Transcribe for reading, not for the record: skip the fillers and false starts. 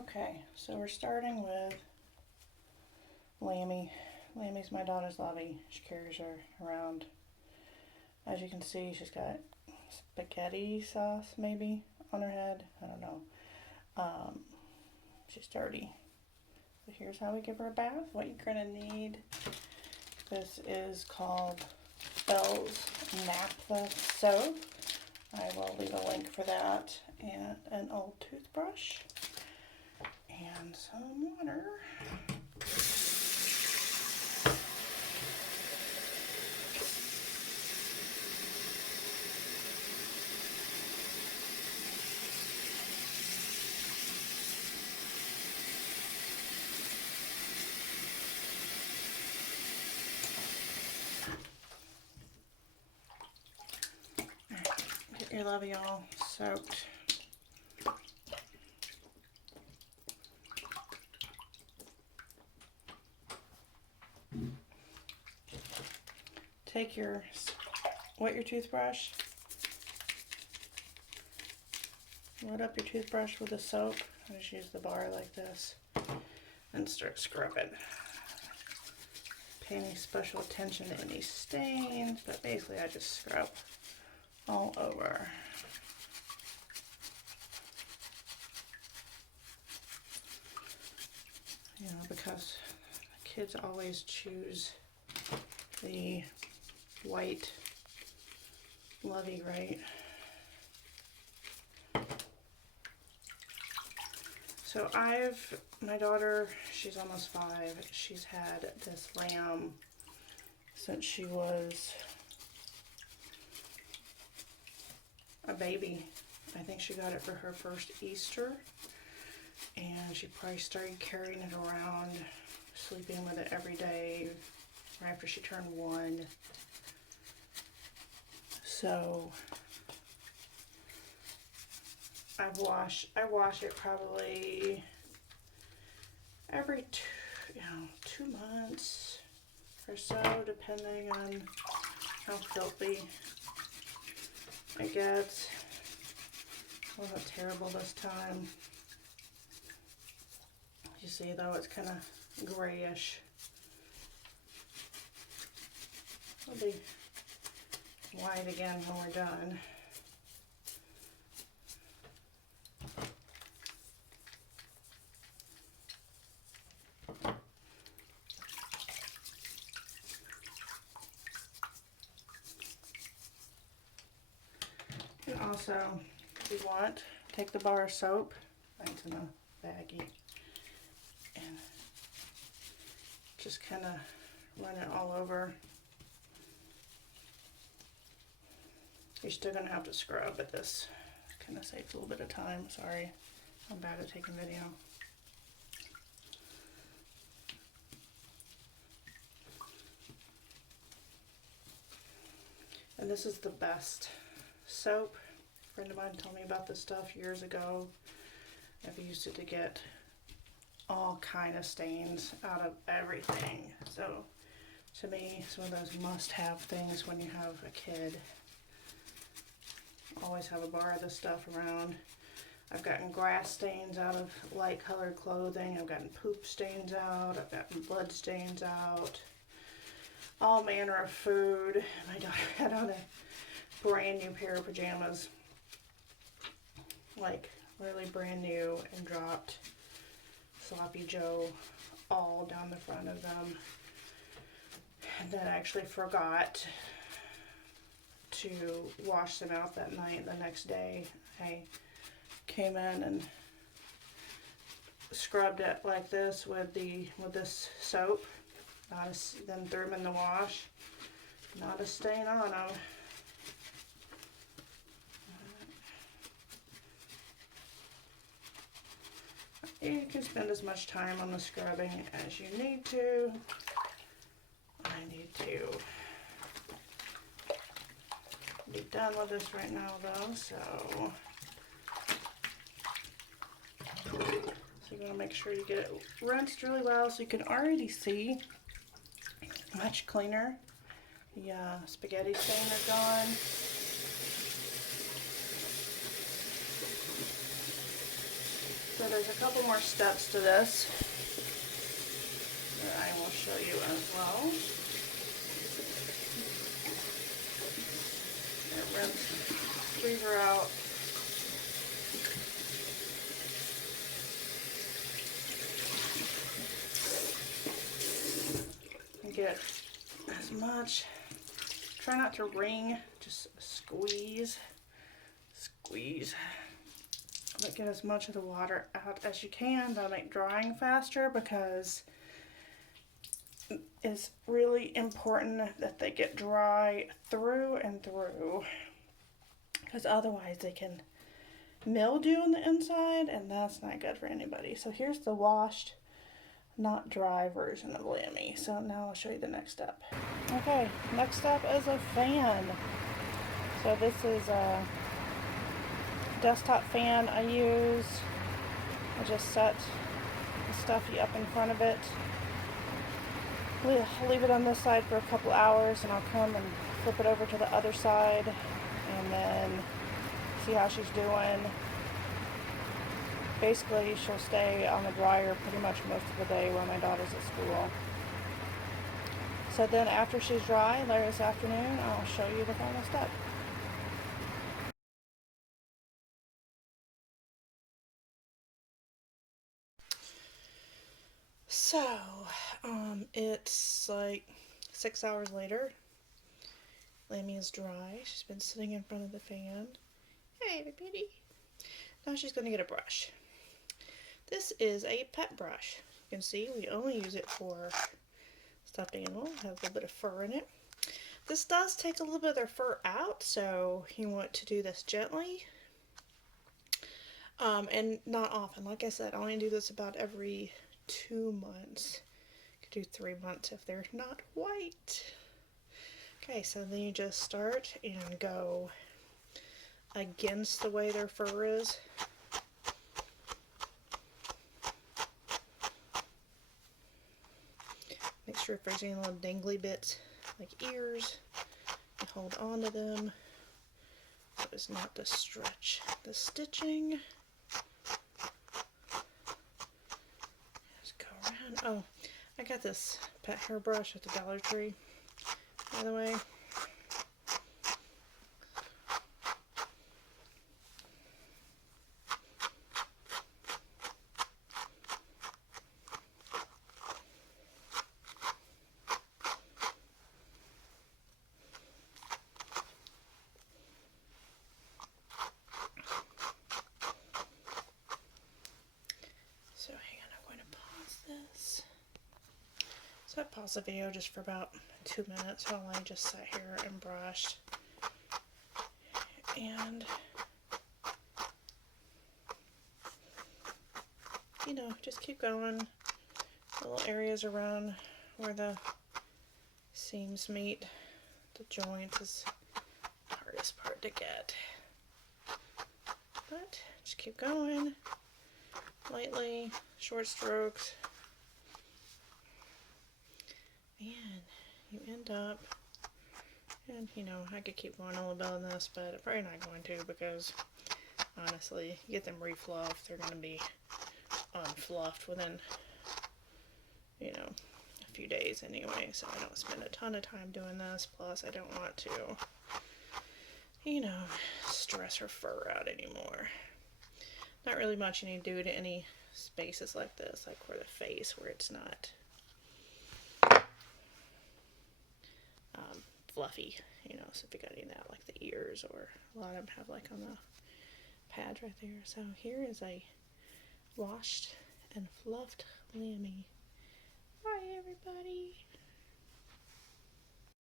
Okay, so we're starting with Lammy. Lammy's my daughter's Lovey. She carries her around. As you can see, she's got spaghetti sauce maybe on her head. I don't know. She's dirty. So here's how we give her a bath. What you're gonna need. This is called Fels Naptha soap. I will leave a link for that, and an old toothbrush and some water. Get your Lovey all soaked. Take your, wet your toothbrush, load up your toothbrush with the soap. I just use the bar like this and start scrubbing. Pay any special attention to any stains, but basically I just scrub all over. You know, because kids always choose the white Lovey, right? So my daughter, she's almost 5. She's had this lamb since she was a baby. I think she got it for her first Easter, and she probably started carrying it around, sleeping with it every day right after she turned 1. So I wash it probably every 2 months or so, depending on how filthy it gets. It wasn't terrible this time. You see though, it's kind of grayish. It'll be white again when we're done. And also, if you want, take the bar of soap, mine's in a baggie, and just kind of run it all over. You're still going to have to scrub, but this kind of saves a little bit of time. Sorry, I'm bad at taking video. And this is the best soap. A friend of mine told me about this stuff years ago. I've used it to get all kind of stains out of everything. So to me, it's one of those must-have things when you have a kid. Always have a bar of this stuff around. I've gotten grass stains out of light colored clothing. I've gotten poop stains out. I've gotten blood stains out. All manner of food. My daughter had on a brand new pair of pajamas. Like really brand new, and dropped Sloppy Joe all down the front of them. And then I actually forgot to wash them out that night. The next day I came in and scrubbed it like this with this soap, then threw them in the wash. Not a stain on them. You can spend as much time on the scrubbing as you need to. I need to be done with this right now though, so you're going to make sure you get it rinsed really well so you can already see much cleaner. The spaghetti stain are gone. So So there's a couple more steps to this that I will show you as well. Rinse, squeeze her out. And get as much, try not to wring, just squeeze, but get as much of the water out as you can. That'll make drying faster, because it's really important that they get dry through and through, because otherwise they can mildew on the inside, and that's not good for anybody. So here's the washed, not dry version of lammy. So now I'll show you the next step. Okay, next step is a fan. So this is a desktop fan I use. I just set the Stuffie up in front of it. Leave it on this side for a couple hours, and I'll come and flip it over to the other side and then see how she's doing. Basically, she'll stay on the dryer pretty much most of the day while my daughter's at school. So then after she's dry, later this afternoon, I'll show you the final step. So, it's like 6 hours later. Lammy is dry. She's been sitting in front of the fan. Hey, everybody. Now she's going to get a brush. This is a pet brush. You can see we only use it for stuffed animals. It has a little bit of fur in it. This does take a little bit of their fur out, so you want to do this gently. And not often. Like I said, I only do this about every 2 months. You could do 3 months if they're not white. Okay, so then you just start and go against the way their fur is. Make sure if there's any little dangly bits, like ears, you hold on to them so as not to stretch the stitching. Just go around. Oh, I got this pet hairbrush at the Dollar Tree, by the way. So hang on, I'm going to pause this. So I paused the video just for about 2 minutes while I just sat here and brushed. And, you know, just keep going. Little areas around where the seams meet the joint is the hardest part to get. But just keep going. Lightly, short strokes. And you end up, and you know, I could keep going a little bit on this, but I'm probably not going to, because honestly, you get them refluffed, they're going to be unfluffed within, you know, a few days anyway, so I don't spend a ton of time doing this. Plus I don't want to, you know, stress her fur out anymore. Not really much you need to do to any spaces like this, like for the face where it's not fluffy, you know, so if you got any of that, like the ears, or a lot of them have like on the pads right there. So here is a washed and fluffed lammy. Hi everybody.